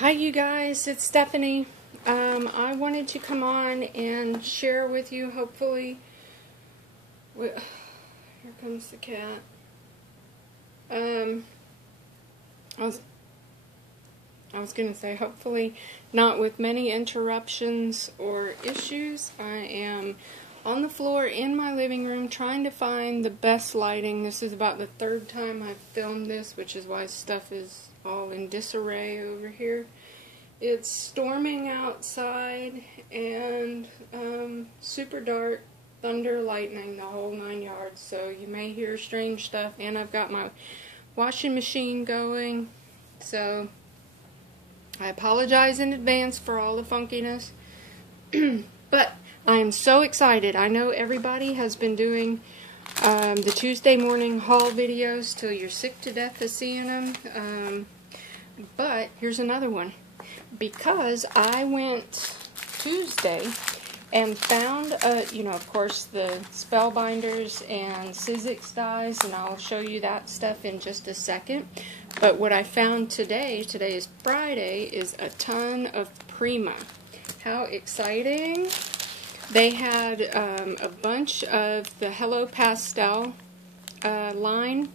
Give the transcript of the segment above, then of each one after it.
Hi you guys, it's Stephanie. I wanted to come on and share with you, hopefully, here comes the cat. I was going to say, hopefully not with many interruptions or issues. I am on the floor in my living room trying to find the best lighting. This is about the third time I've filmed this, which is why stuff is all in disarray over here. It's storming outside and super dark, thunder, lightning, the whole 9 yards. So you may hear strange stuff, and I've got my washing machine going. So I apologize in advance for all the funkiness. But I am so excited. I know everybody has been doing the Tuesday morning haul videos till you're sick to death of seeing them. But here's another one. Because I went Tuesday and found, of course, the Spellbinders and Sizzix dies, and I'll show you that stuff in just a second. But what I found today is Friday, is a ton of Prima. How exciting! They had a bunch of the Hello Pastel line.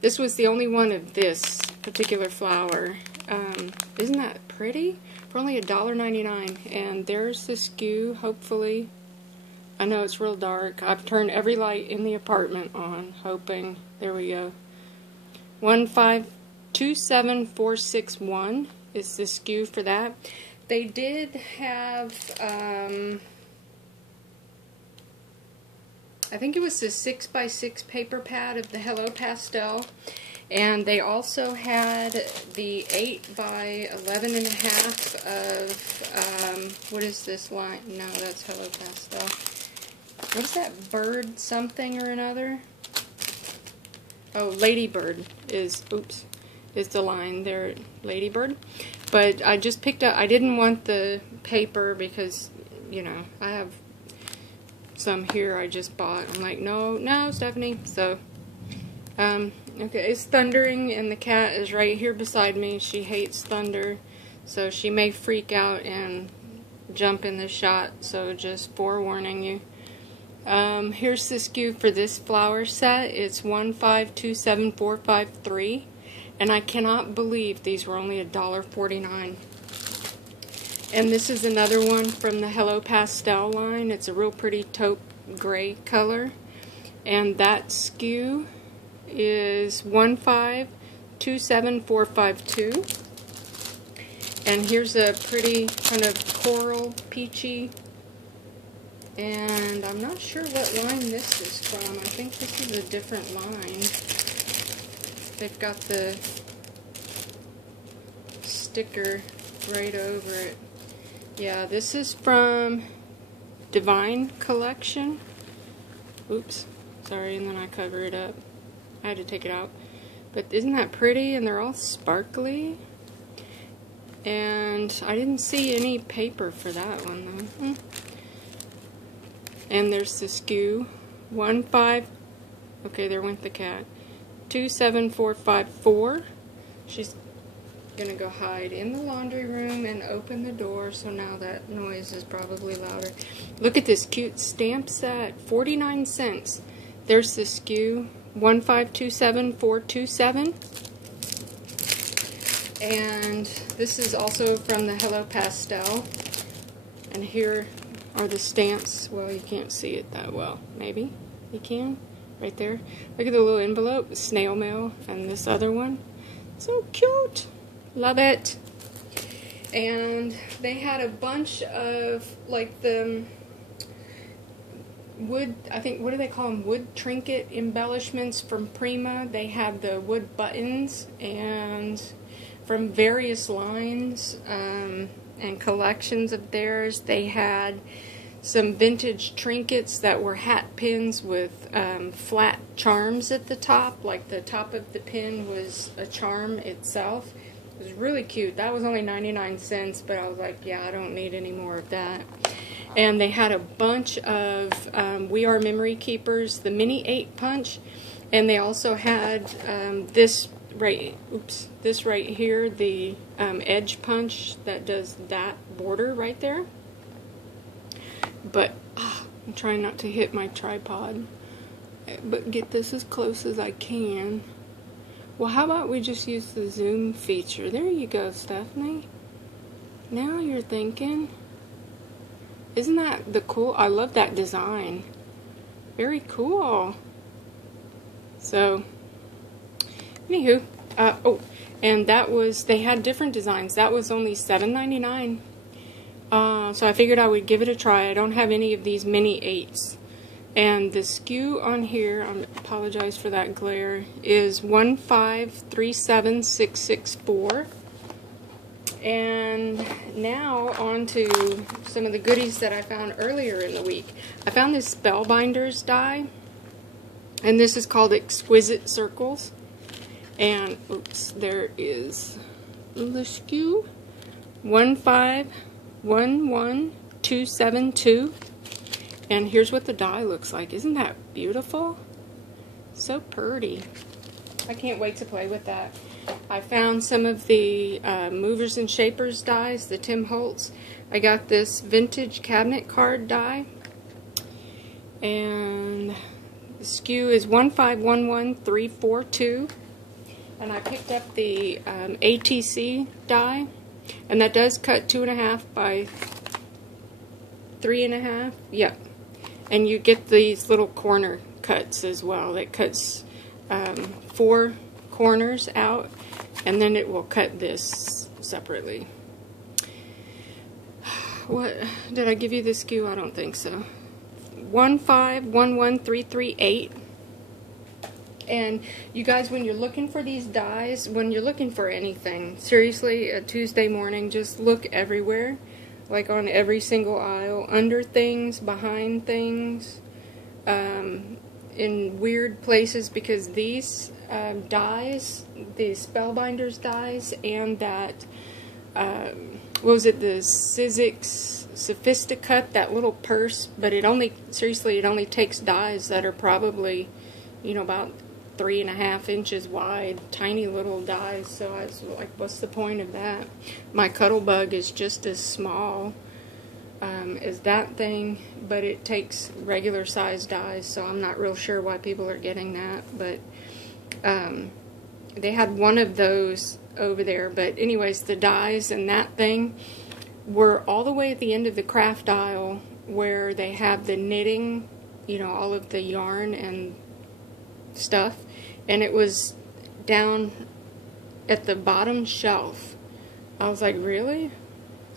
This was the only one of this particular flower. Isn't that pretty? For only $1.99. And there's the skew, hopefully. I know it's real dark. I've turned every light in the apartment on, hoping. There we go. 1527461 is the skew for that. They did have, I think it was the 6x6 paper pad of the Hello Pastel. And they also had the 8x11.5 of, what is this line? No, that's Hello Pastel. What is that? Bird something or another? Oh, Ladybird is the line there, Ladybird. But I just picked up, I didn't want the paper because, I have some here I just bought. I'm like, no, Stephanie. So, okay, it's thundering and the cat is right here beside me. She hates thunder, so she may freak out and jump in the shot, so just forewarning you. Here's the skew for this flower set. It's 1527453, and I cannot believe these were only $1.49. And this is another one from the Hello Pastel line. It's a real pretty taupe gray color, and that skew is 1527452. And here's a pretty kind of coral peachy, and I'm not sure what line this is from. I think this is a different line. They've got the sticker right over it. Yeah, this is from Divine Collection. Oops, sorry, and then I cover it up. I had to take it out. But isn't that pretty? And they're all sparkly. And I didn't see any paper for that one though. And there's the skew. 15. Okay, there went the cat. 27454. She's gonna go hide in the laundry room and open the door, so now that noise is probably louder. Look at this cute stamp set. 49 cents. There's the skew. 1527427. And this is also from the Hello Pastel. And here are the stamps. Well, you can't see it that well. Maybe you can. Right there. Look at the little envelope. Snail mail. And this other one. So cute. Love it. And they had a bunch of, like, the wood, I think, what do they call them? Wood trinket embellishments from Prima. They had the wood buttons, and from various lines and collections of theirs. They had some vintage trinkets that were hat pins with flat charms at the top. Like the top of the pin was a charm itself. It was really cute. That was only 99 cents, but I was like, yeah, I don't need any more of that. And they had a bunch of We Are Memory Keepers, the mini 8 punch, and they also had this this right here, the edge punch that does that border right there. But I'm trying not to hit my tripod, but get this as close as I can. Well, how about we just use the zoom feature? There you go, Stephanie. Now you're thinking. Isn't that the cool? I love that design. Very cool. So, anywho, oh, and that was, they had different designs. That was only $7.99. So I figured I would give it a try. I don't have any of these mini 8s. And the SKU on here, I apologize for that glare, is 1537664. And now on to some of the goodies that I found earlier in the week. I found this Spellbinders die, and this is called Exquisite Circles. And, oops, there is the SKU, 1511272. And here's what the die looks like. Isn't that beautiful? So pretty. I can't wait to play with that. I found some of the Movers and Shapers dies, the Tim Holtz. I got this vintage cabinet card die. And the SKU is 1511342. And I picked up the ATC die. And that does cut 2.5 by 3.5. Yep. And you get these little corner cuts as well. That cuts 4 corners out, and then it will cut this separately. What did I give you the SKU? I don't think so. 1511338. And you guys, when you're looking for these dies, when you're looking for anything, seriously, a Tuesday morning, just look everywhere. Like on every single aisle, under things, behind things, in weird places, because these dies, the Spellbinders dies, and that, what was it, the Sizzix Sophisticut, that little purse, but it only, seriously, it only takes dies that are probably, you know, about 3.5 inches wide, tiny little dies. So I was like, what's the point of that? My Cuttlebug is just as small as that thing, but it takes regular size dies, so I'm not real sure why people are getting that. But they had one of those over there. But anyways, the dies and that thing were all the way at the end of the craft aisle, where they have the knitting, you know, all of the yarn and stuff, and it was down at the bottom shelf. I was like, really?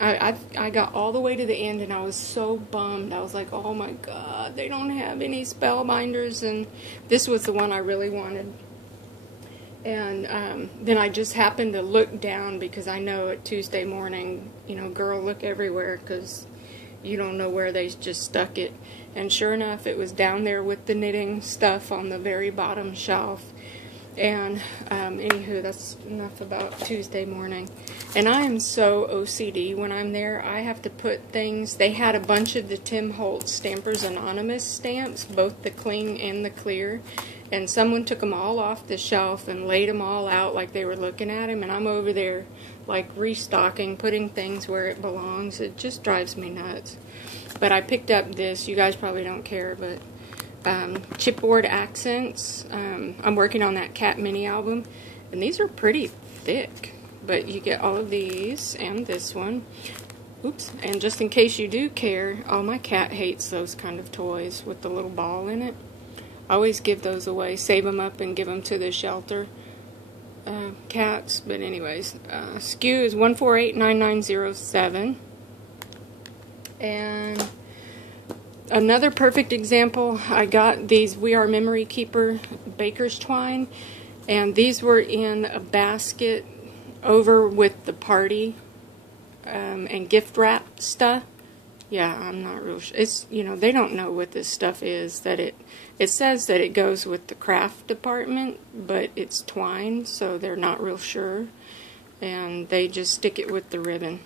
I got all the way to the end, and I was so bummed. I was like, oh my god, they don't have any Spellbinders, and this was the one I really wanted. And then I just happened to look down, because I know at Tuesday morning, you know, girl, look everywhere, because you don't know where they just stuck it. And sure enough, it was down there with the knitting stuff on the very bottom shelf. And anywho, that's enough about Tuesday morning. And I am so OCD when I'm there. I have to put things. They had a bunch of the Tim Holtz Stampers Anonymous stamps, both the cling and the clear. And someone took them all off the shelf and laid them all out like they were looking at them. And I'm over there like restocking, putting things where it belongs. It just drives me nuts. But I picked up this. You guys probably don't care, but chipboard accents. I'm working on that cat mini album, and these are pretty thick. But you get all of these and this one. Oops. And just in case you do care, oh, my cat hates those kind of toys with the little ball in it. I always give those away, save them up and give them to the shelter cats. But anyways, SKU is 1489907. And another perfect example, I got these We Are Memory Keeper Baker's Twine, and these were in a basket over with the party and gift wrap stuff. Yeah, I'm not real sure. It's, you know, they don't know what this stuff is. That it says that it goes with the craft department, but it's twine, so they're not real sure, and they just stick it with the ribbon.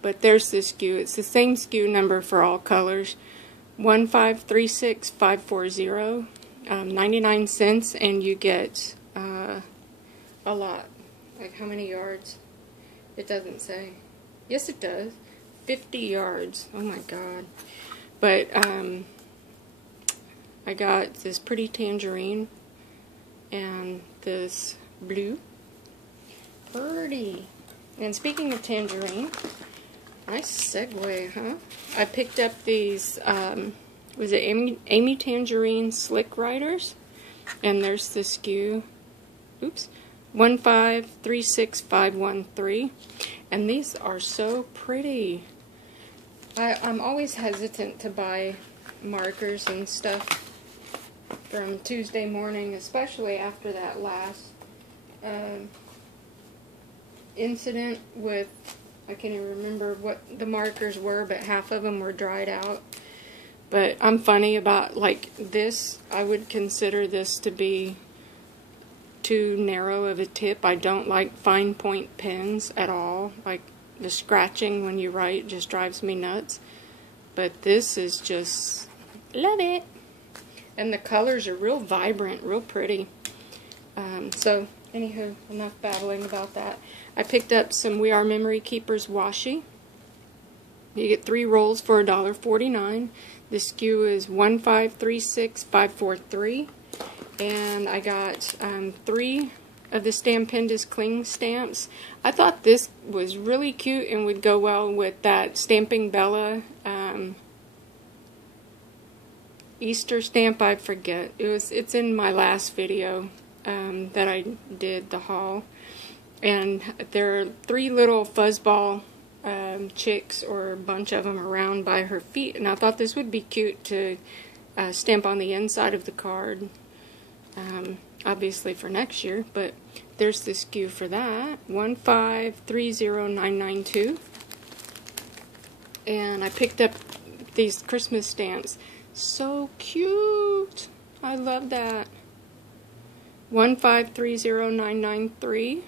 But there's the SKU. It's the same SKU number for all colors. 1536540, 99 cents, and you get a lot. Like how many yards? It doesn't say. Yes, it does. 50 yards. Oh my god. But I got this pretty tangerine and this blue. Pretty. And speaking of tangerine, nice segue, huh? I picked up these, was it Amy Tangerine Slick Riders? And there's the SKU, oops, 1536513. And these are so pretty. I'm always hesitant to buy markers and stuff from Tuesday morning, especially after that last incident with, I can't even remember what the markers were, but half of them were dried out. But I'm funny about, like, this. I would consider this to be too narrow of a tip. I don't like fine point pens at all. Like, the scratching when you write just drives me nuts. But this is just, love it. And the colors are real vibrant, real pretty. So, anywho, enough babbling about that. I picked up some We Are Memory Keepers washi. You get 3 rolls for $1.49. The SKU is 1536543. And I got 3 of the Stampendous Cling stamps. I thought this was really cute and would go well with that Stamping Bella Easter stamp. I forget. It's in my last video that I did the haul. And there are 3 little fuzzball chicks, or a bunch of them, around by her feet. And I thought this would be cute to stamp on the inside of the card. Obviously for next year, but there's the SKU for that, 1530992. And I picked up these Christmas stamps. So cute! I love that. 1530993.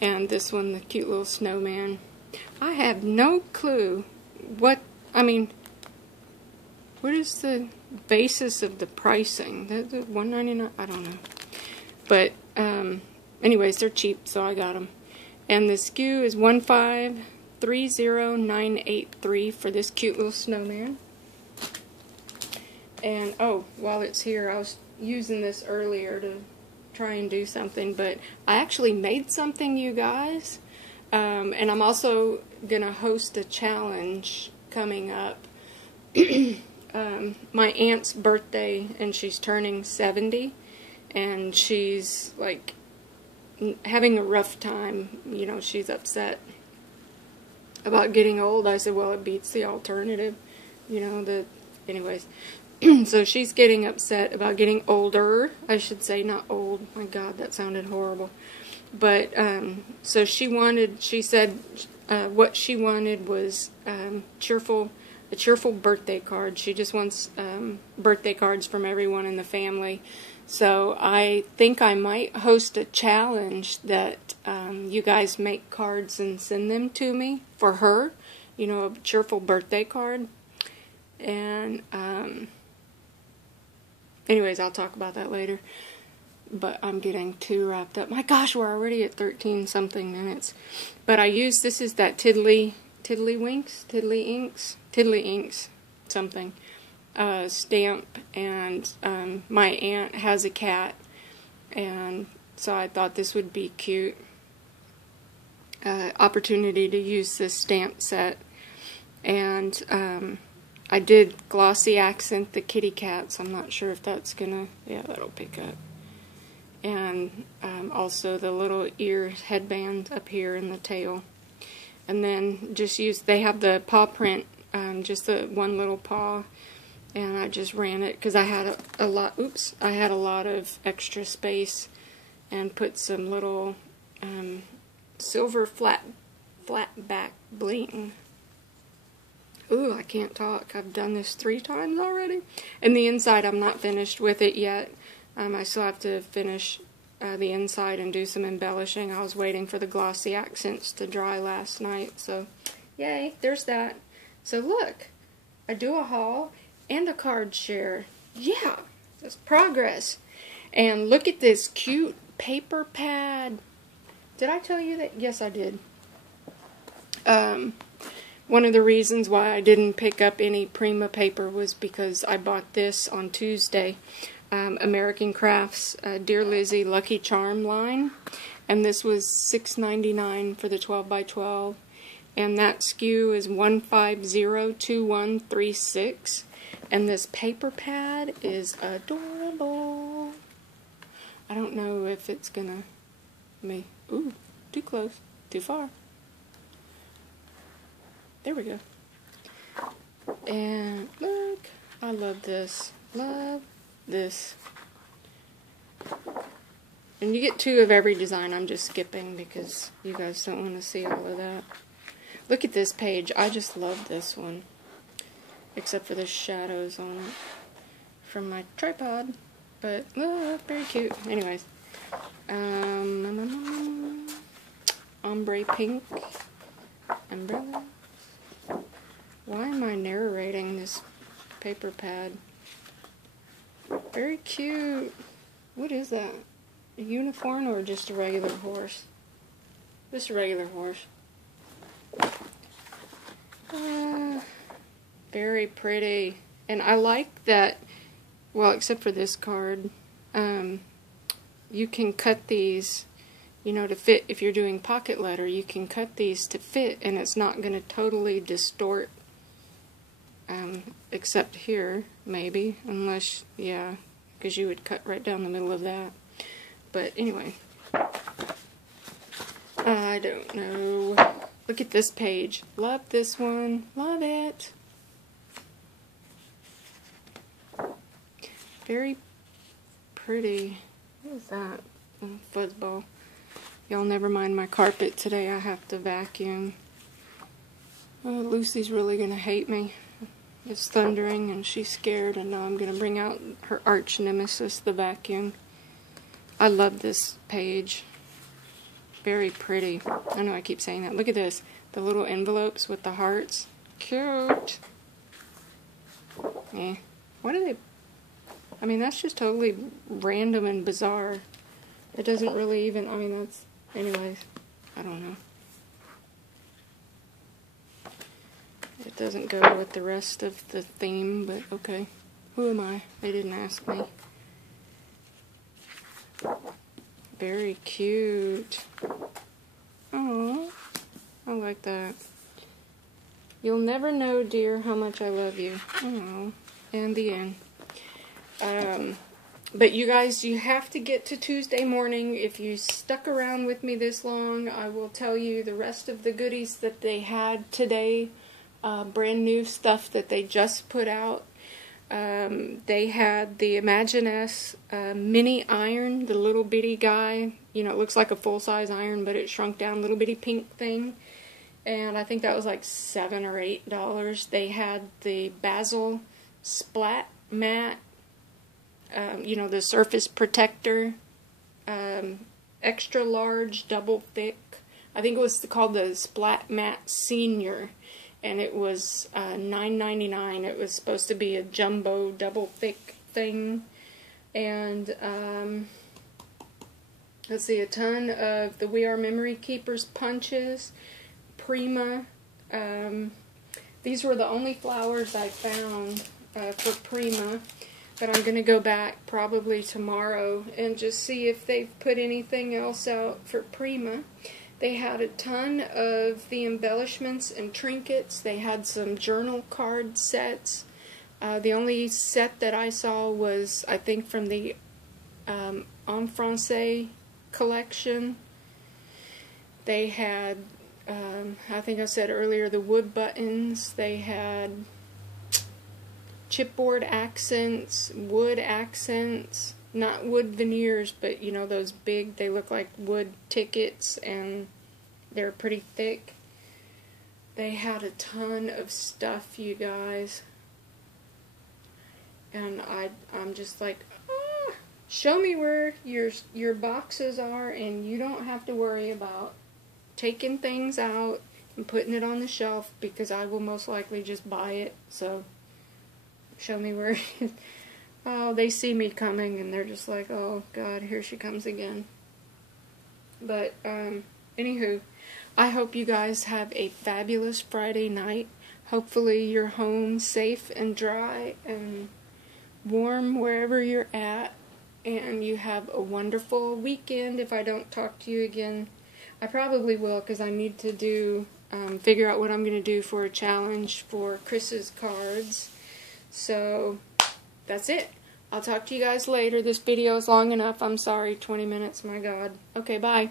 And this one, the cute little snowman. I have no clue what is the basis of the pricing? The $1.99? I don't know. But anyways, they're cheap, so I got them. And the SKU is 1530983 for this cute little snowman. And oh, while it's here, I was using this earlier to try and do something, but I actually made something, you guys. And I'm also gonna host a challenge coming up. My aunt's birthday, and she's turning 70, and she's like having a rough time. You know, she's upset about getting old. I said, well, it beats the alternative, you know, anyways. So she's getting upset about getting older, I should say, not old. My God, that sounded horrible. But so she said what she wanted was a cheerful birthday card. She just wants birthday cards from everyone in the family. So I think I might host a challenge that you guys make cards and send them to me for her. You know, a cheerful birthday card. And anyways, I'll talk about that later. But I'm getting too wrapped up. My gosh, we're already at 13-something minutes. But I use, this is that Tiddly Inks, something, stamp. And my aunt has a cat. And so I thought this would be cute. Opportunity to use this stamp set. And I did glossy accent the kitty cats. I'm not sure if that's gonna, yeah, that'll pick up. And also the little ear headband up here in the tail. And then just they have the paw print, just the one little paw. And I just ran it because I had a lot of extra space, and put some little silver flat back bling. Ooh, I can't talk. I've done this 3 times already. And the inside, I'm not finished with it yet. I still have to finish the inside and do some embellishing. I was waiting for the glossy accents to dry last night. So, yay, there's that. So look, I do a haul and a card share. Yeah, that's progress. And look at this cute paper pad. Did I tell you that? Yes, I did. One of the reasons why I didn't pick up any Prima paper was because I bought this on Tuesday. American Crafts Dear Lizzie Lucky Charm line. And this was $6.99 for the 12x12. And that SKU is 1502136. And this paper pad is adorable. I don't know if it's gonna be, ooh, too close, too far. There we go. And look, I love this. Love this. And you get 2 of every design. I'm just skipping because you guys don't want to see all of that. Look at this page. I just love this one. Except for the shadows on it from my tripod. But, look, very cute. Anyways. Ombre pink. Umbrella. Why am I narrating this paper pad? Very cute. What is that? A unicorn or just a regular horse? Just a regular horse. Very pretty. And I like that, well, except for this card, you can cut these, you know, to fit. If you're doing pocket letter, you can cut these to fit, and it's not going to totally distort. Except here, maybe, unless, yeah, because you would cut right down the middle of that. But anyway, I don't know. Look at this page. Love this one. Love it. Very pretty. What is that? Oh, fuzzball. Y'all never mind my carpet today. I have to vacuum. Oh, Lucy's really going to hate me. It's thundering and she's scared, and now I'm going to bring out her arch nemesis, the vacuum. I love this page. Very pretty. I know I keep saying that. Look at this. The little envelopes with the hearts. Cute. Eh. What are they? I mean, that's just totally random and bizarre. It doesn't really even, I mean, that's, anyways, I don't know. It doesn't go with the rest of the theme, but okay. Who am I? They didn't ask me. Very cute. Oh, I like that. You'll never know, dear, how much I love you. Oh, and the end. But you guys, you have to get to Tuesday morning. If you stuck around with me this long, I will tell you the rest of the goodies that they had today. Brand new stuff that they just put out. They had the Imagine-S mini iron, the little bitty guy. You know, it looks like a full-size iron, but it shrunk down, little bitty pink thing. And I think that was like $7 or $8. They had the Basil Splat Mat, you know, the surface protector, extra large, double thick. I think it was called the Splat Mat Senior. And it was $9.99. It was supposed to be a jumbo, double thick thing. And let's see, a ton of the We Are Memory Keepers punches, Prima. These were the only flowers I found for Prima. But I'm going to go back probably tomorrow and just see if they've put anything else out for Prima. They had a ton of the embellishments and trinkets. They had some journal card sets. The only set that I saw was, I think, from the En Francais collection. They had, I think I said earlier, the wood buttons. They had chipboard accents, wood accents. Not wood veneers, but you know, those big, they look like wood tickets, and they're pretty thick. They had a ton of stuff, you guys. And I'm just like, show me where your boxes are, and you don't have to worry about taking things out and putting it on the shelf, because I will most likely just buy it. So, show me where... Oh, they see me coming, and they're just like, oh, God, here she comes again. But, anywho, I hope you guys have a fabulous Friday night. Hopefully you're home safe and dry and warm wherever you're at. And you have a wonderful weekend. If I don't talk to you again, I probably will, because I need to figure out what I'm going to do for a challenge for Chris's cards. So, that's it. I'll talk to you guys later. This video is long enough. I'm sorry, 20 minutes, my God. Okay, bye.